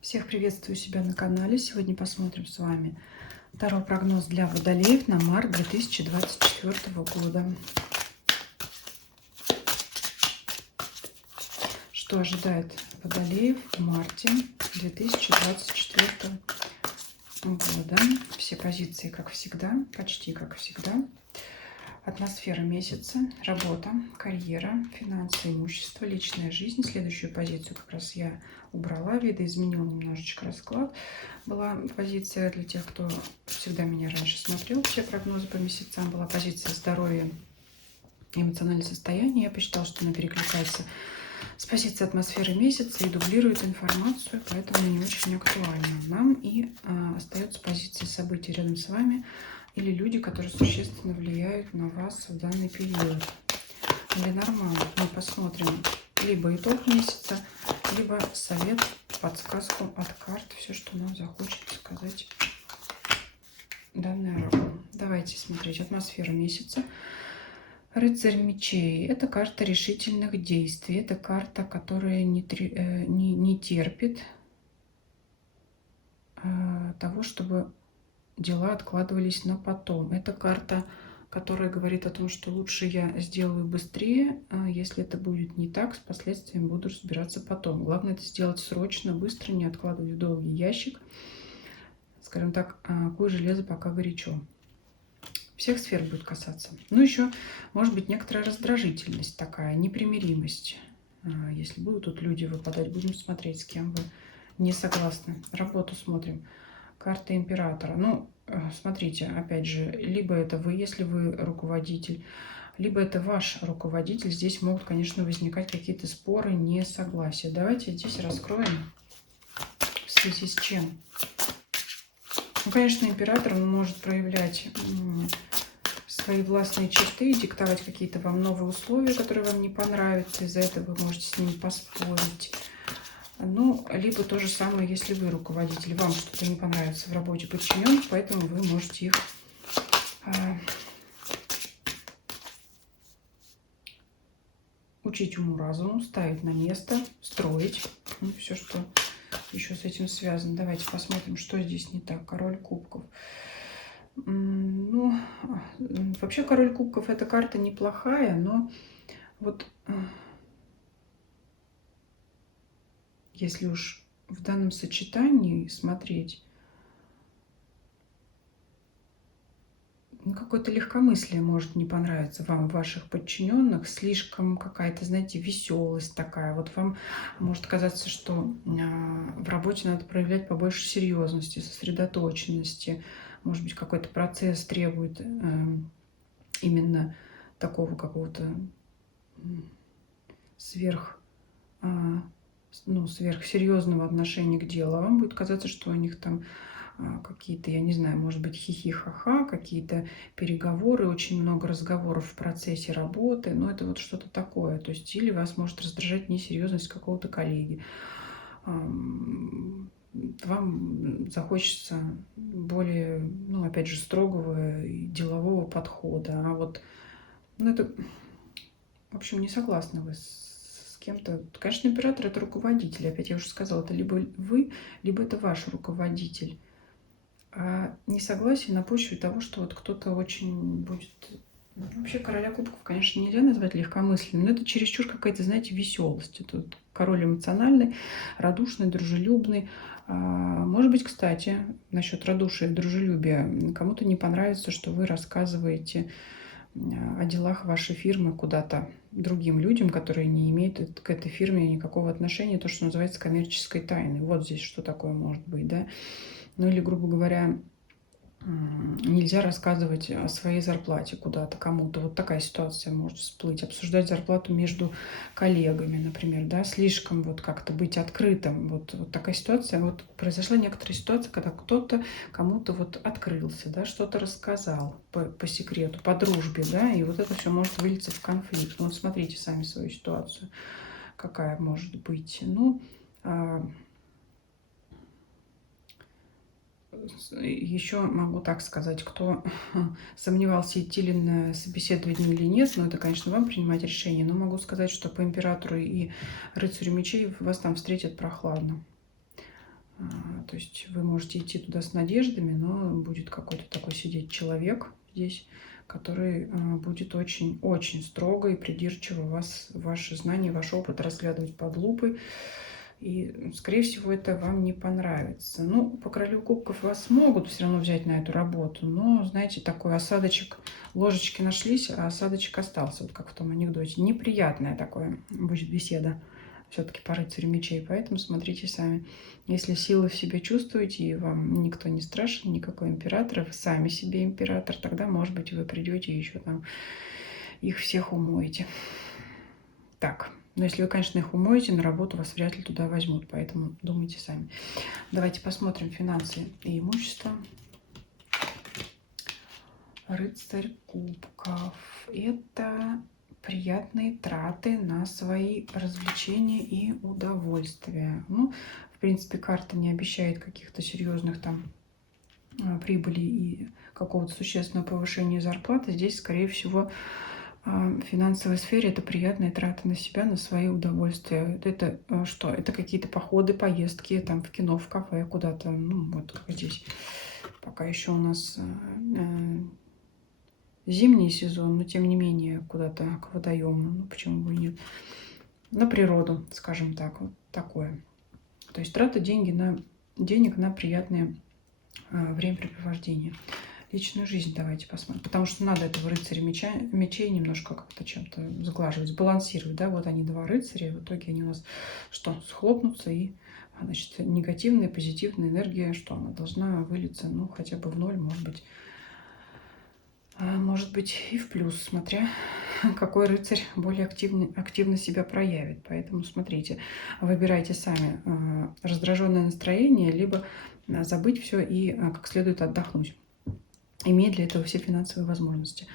Всех приветствую себя на канале. Сегодня посмотрим с вами таро-прогноз для водолеев на март 2024 года. Что ожидает водолеев в марте 2024 года? Все позиции, как всегда, почти как всегда. Атмосфера месяца, работа, карьера, финансы, имущество, личная жизнь. Следующую позицию как раз я убрала, видоизменила немножечко расклад. Была позиция для тех, кто всегда меня раньше смотрел, все прогнозы по месяцам. Была позиция здоровья, эмоциональное состояние. Я посчитала, что она перекликается с позиции атмосферы месяца и дублирует информацию, поэтому не очень актуальна нам. И остается позиция событий рядом с вами или люди, которые существенно влияют на вас в данный период. Для нормально мы посмотрим либо итог месяца, либо совет, подсказку от карт, все, что нам захочет сказать данный оракул. Давайте смотреть атмосферу месяца. Рыцарь мечей – это карта решительных действий, это карта, которая не терпит того, чтобы дела откладывались на потом. Это карта, которая говорит о том, что лучше я сделаю быстрее, если это будет не так, с последствиями буду разбираться потом. Главное это сделать срочно, быстро, не откладывать в долгий ящик. Скажем так, куй железо пока горячо. Всех сфер будет касаться. Ну, еще, может быть, некоторая раздражительность такая, непримиримость. Если будут тут люди выпадать, будем смотреть, с кем вы не согласны. Работу смотрим. Карта императора. Ну, смотрите, опять же, либо это вы, если вы руководитель, либо это ваш руководитель. Здесь могут, конечно, возникать какие-то споры, несогласия. Давайте здесь раскроем, в связи с чем. Ну, конечно, император он может проявлять свои властные черты, диктовать какие-то вам новые условия, которые вам не понравятся. Из-за этого вы можете с ними поспорить. Ну, либо то же самое, если вы руководитель, вам что-то не понравится в работе подчиненных, поэтому вы можете их учить уму-разуму, ставить на место, строить. Ну, все, что еще с этим связано. Давайте посмотрим, что здесь не так. Король кубков. Ну, вообще король кубков эта карта неплохая, но вот если уж в данном сочетании смотреть, какое-то легкомыслие может не понравиться вам, ваших подчиненных, слишком какая-то, знаете, веселость такая. Вот вам может казаться, что в работе надо проявлять побольше серьезности, сосредоточенности. Может быть, какой-то процесс требует именно такого какого-то сверхсерьезного отношения к делу. А вам будет казаться, что у них там какие-то, я не знаю, может быть, хихи-ха-ха, какие-то переговоры, очень много разговоров в процессе работы, но это вот что-то такое. То есть или вас может раздражать несерьезность какого-то коллеги. Вам захочется более, ну, опять же, строгого и делового подхода. А вот, ну, это, в общем, не согласны вы с кем-то. Конечно, император – это руководитель. Опять я уже сказала, это либо вы, либо это ваш руководитель. А несогласие на почве того, что вот кто-то очень будет... Вообще короля кубков, конечно, нельзя назвать легкомысленным, но это чересчур какая-то, знаете, веселость. Это вот король эмоциональный, радушный, дружелюбный. Может быть, кстати, насчет радушия и дружелюбия, кому-то не понравится, что вы рассказываете о делах вашей фирмы куда-то другим людям, которые не имеют к этой фирме никакого отношения, то, что называется коммерческой тайной. Вот здесь что такое может быть, да? Ну или, грубо говоря, нельзя рассказывать о своей зарплате куда-то кому-то. Вот такая ситуация может всплыть. Обсуждать зарплату между коллегами, например, да, слишком вот как-то быть открытым. Вот такая ситуация. Вот произошла некоторая ситуация, когда кто-то кому-то вот открылся, да, что-то рассказал по секрету, по дружбе, да, и вот это все может вылиться в конфликт. Ну, вот смотрите сами свою ситуацию, какая может быть. Ну, еще могу так сказать, кто сомневался, идти ли на собеседование или нет, но это, конечно, вам принимать решение, но могу сказать, что по императору и рыцарю мечей вас там встретят прохладно. То есть вы можете идти туда с надеждами, но будет какой-то такой сидеть человек здесь, который будет очень-очень строго и придирчиво вас, ваши знания, ваш опыт разглядывать под лупой. И, скорее всего, это вам не понравится. Ну, по королю кубков вас могут все равно взять на эту работу, но, знаете, такой осадочек, ложечки нашлись, а осадочек остался, вот как в том анекдоте. Неприятная такая будет беседа все-таки по рыцарю мечей, поэтому смотрите сами. Если силы в себе чувствуете, и вам никто не страшен, никакой император, вы сами себе император, тогда, может быть, вы придете и еще там их всех умоете. Так. Но если вы, конечно, их умоете, на работу вас вряд ли туда возьмут, поэтому думайте сами. Давайте посмотрим финансы и имущество. Рыцарь кубков. Это приятные траты на свои развлечения и удовольствия. Ну, в принципе, карта не обещает каких-то серьезных там прибыли и какого-то существенного повышения зарплаты. Здесь, скорее всего, в финансовой сфере это приятные траты на себя, на свои удовольствия. Это что? Это какие-то походы, поездки там в кино, в кафе, куда-то. Ну, вот как здесь. Пока еще у нас зимний сезон, но тем не менее куда-то к водоему. Ну, почему бы и нет? На природу, скажем так. Вот такое. То есть трата денег на приятное времяпрепровождение. Личную жизнь давайте посмотрим. Потому что надо этого рыцаря мечей немножко как-то чем-то сглаживать, сбалансировать. Да? Вот они, два рыцаря, в итоге они у нас что? Схлопнутся, и значит, негативная, позитивная энергия, что она должна вылиться, ну, хотя бы в ноль, может быть и в плюс, смотря какой рыцарь более активно себя проявит. Поэтому смотрите, выбирайте сами раздраженное настроение, либо забыть все и как следует отдохнуть. Имеет для этого все финансовые возможности.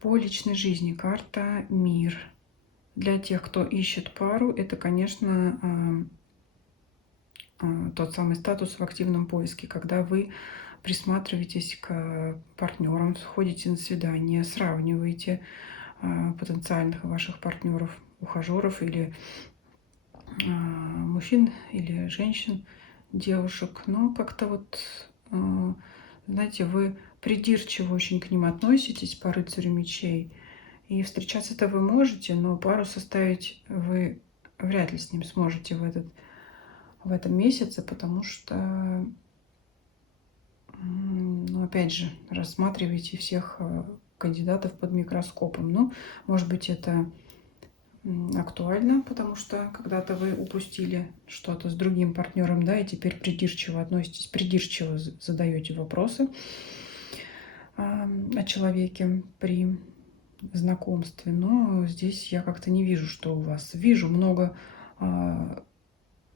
По личной жизни карта «Мир». Для тех, кто ищет пару, это, конечно, тот самый статус в активном поиске, когда вы присматриваетесь к партнерам, ходите на свидание, сравниваете потенциальных ваших партнеров, ухажеров или мужчин, или женщин, девушек. Но как-то вот, знаете, вы придирчиво очень к ним относитесь по рыцарю мечей. И встречаться-то вы можете, но пару составить вы вряд ли с ним сможете в этом месяце, потому что, ну, опять же, рассматриваете всех кандидатов под микроскопом. Ну, может быть, это актуально, потому что когда-то вы упустили что-то с другим партнером, да, и теперь придирчиво относитесь, придирчиво задаете вопросы о человеке при знакомстве. Но здесь я как-то не вижу, что у вас. Вижу много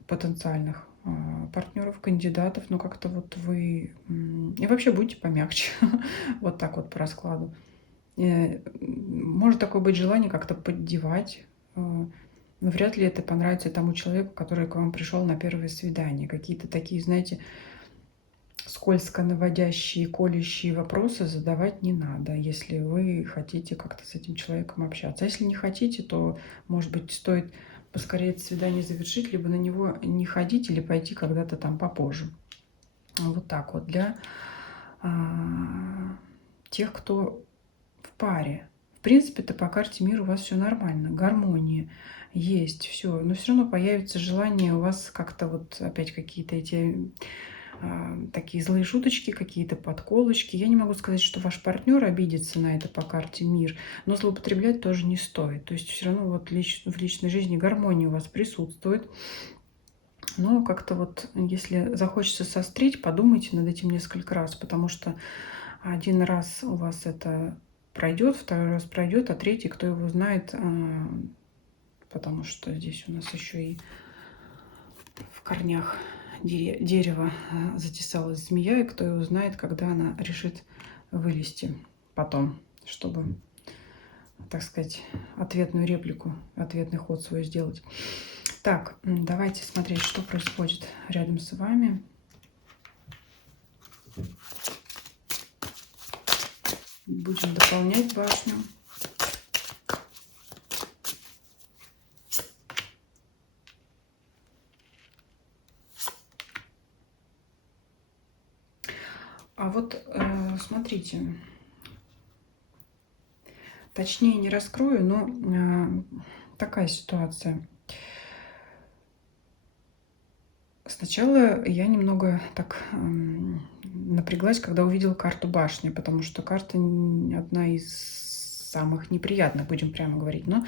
потенциальных партнеров, кандидатов, но как-то вот вы... И вообще будьте помягче. Вот так вот по раскладу. Может такое быть желание как-то поддевать. Но вряд ли это понравится тому человеку, который к вам пришел на первое свидание. Какие-то такие, знаете, скользко наводящие, колющие вопросы задавать не надо, если вы хотите как-то с этим человеком общаться. А если не хотите, то, может быть, стоит поскорее это свидание завершить, либо на него не ходить или пойти когда-то там попозже. Вот так вот. Для тех, кто в паре. В принципе-то по карте мира у вас все нормально, гармония есть, все. Но все равно появится желание у вас как-то вот опять какие-то эти такие злые шуточки, какие-то подколочки. Я не могу сказать, что ваш партнер обидится на это по карте мир, но злоупотреблять тоже не стоит. То есть все равно вот в личной жизни гармония у вас присутствует. Но как-то вот, если захочется сострить, подумайте над этим несколько раз, потому что один раз у вас это пройдет, второй раз пройдет, а третий, кто его знает, потому что здесь у нас еще и в корнях дерева затесалась змея, и кто его знает, когда она решит вылезти потом, чтобы, так сказать, ответную реплику, ответный ход свой сделать. Так, давайте смотреть, что происходит рядом с вами. Будем дополнять башню. А вот смотрите, точнее не раскрою, но такая ситуация. Сначала я немного так напряглась, когда увидела карту башни, потому что карта одна из самых неприятных, будем прямо говорить. Но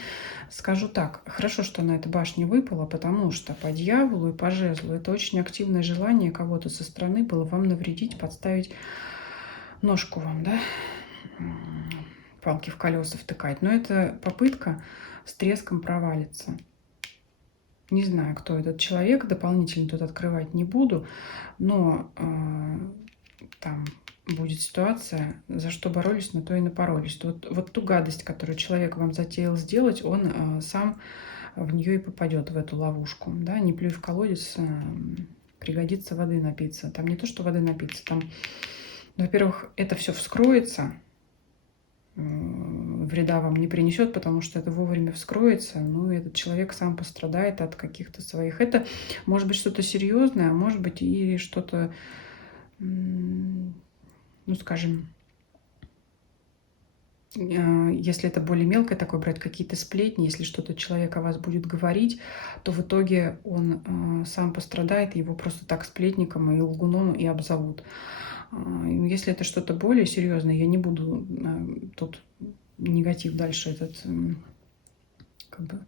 скажу так, хорошо, что на этой башне выпало, потому что по дьяволу и по жезлу это очень активное желание кого-то со стороны было вам навредить, подставить ножку вам, да, палки в колеса втыкать. Но это попытка с треском провалится. Не знаю, кто этот человек, дополнительно тут открывать не буду, но там будет ситуация, за что боролись, на то и напоролись. Вот ту гадость, которую человек вам затеял сделать, он сам в нее и попадет, в эту ловушку. Да? Не плюй в колодец, пригодится воды напиться. Там не то, что воды напиться, там, во-первых, это все вскроется, вреда вам не принесет, потому что это вовремя вскроется, ну, этот человек сам пострадает от каких-то своих. Это может быть что-то серьезное, а может быть и что-то, ну, скажем, если это более мелкое такое, брать какие-то сплетни, если что-то человек о вас будет говорить, то в итоге он сам пострадает, его просто так сплетником и лгуном и обзовут. Если это что-то более серьезное, я не буду тут негатив дальше этот как бы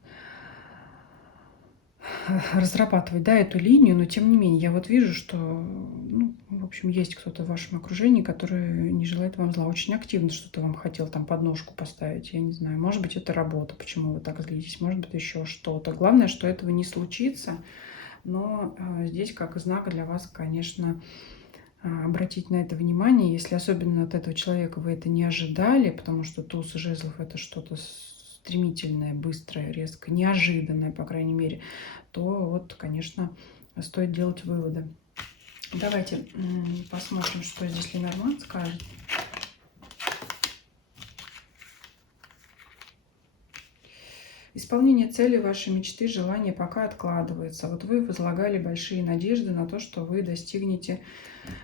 разрабатывать, да, эту линию, но тем не менее, я вот вижу, что, ну, в общем, есть кто-то в вашем окружении, который не желает вам зла, очень активно что-то вам хотел там подножку поставить, я не знаю, может быть, это работа, почему вы так злитесь, может быть, еще что-то. Главное, что этого не случится, но здесь как знак для вас, конечно, обратить на это внимание, если особенно от этого человека вы это не ожидали, потому что туз жезлов это что-то стремительное, быстрое, резко, неожиданное, по крайней мере, то вот, конечно, стоит делать выводы. Давайте посмотрим, что здесь Ленорман скажет. Исполнение цели, вашей мечты, желания пока откладывается. Вот вы возлагали большие надежды на то, что вы достигнете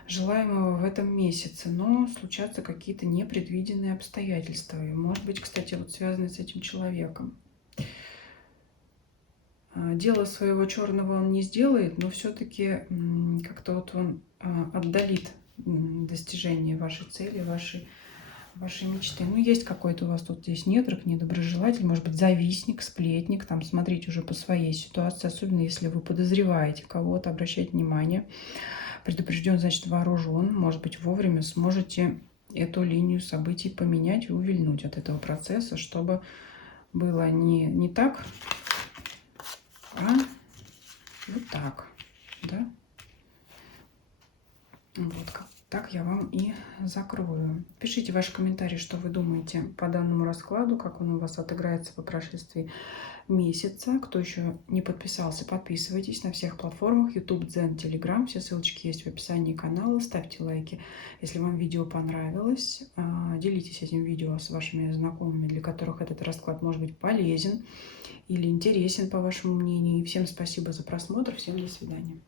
желаемого в этом месяце, но случатся какие-то непредвиденные обстоятельства. И, может быть, кстати, вот связанные с этим человеком. Дело своего черного он не сделает, но все-таки как-то вот он отдалит достижение вашей цели, вашей мечты. Ну, есть какой-то у вас тут здесь недруг, недоброжелатель, может быть, завистник, сплетник. Там смотрите уже по своей ситуации, особенно если вы подозреваете кого-то, обращайте внимание. Предупрежден, значит, вооружен. Может быть, вовремя сможете эту линию событий поменять и увильнуть от этого процесса, чтобы было не так, а вот так, да? Вот так я вам и закрою. Пишите ваши комментарии, что вы думаете по данному раскладу, как он у вас отыграется по прошествии месяца. Кто еще не подписался, подписывайтесь на всех платформах: YouTube, Дзен, Telegram. Все ссылочки есть в описании канала. Ставьте лайки, если вам видео понравилось. Делитесь этим видео с вашими знакомыми, для которых этот расклад может быть полезен или интересен, по вашему мнению. И всем спасибо за просмотр. Всем до свидания.